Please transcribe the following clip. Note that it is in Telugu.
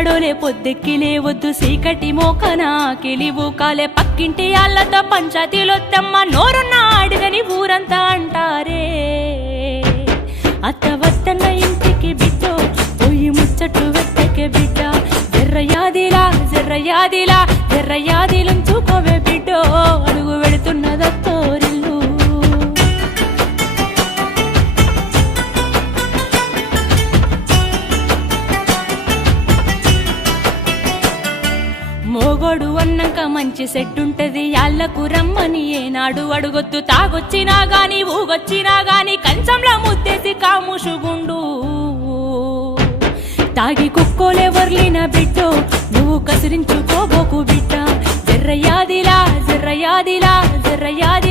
ఆడోలే పొద్దెక్కి లేవద్దు సీకటి మోకన కిలివు కాలే పక్కింటి ఆళ్ళతో పంచాయతీలొద్దమ్మ నోరున్న అడుగని ఊరంతా అంటారే అత్త వద్దన్న ఇంటికి బిడ్డో పోయి ముచ్చట్లు వెట్టకే బిడ్డ జర్రయాదిలా జర్రయాదిలా జర్రయాదిలుంచుకోవే బిడ్డో అడుగు వెడుతున్నదత్తోరిల్లు మోగోడు అన్నాక మంచి సెట్టుంటది యాళ్లకు రమ్మని ఏనాడు అడుగొద్దు తాగొచ్చినా గాని ఊగొచ్చినా గాని కంచంలో ముత్తేసి కాముషుగుండు తాగి కుక్కోలే వర్లిన బిడ్డో నువ్వు కసిరించుకోబోకు బిడ్డ జర్రయాదిలా జర్రయాదిలా జర్రయాది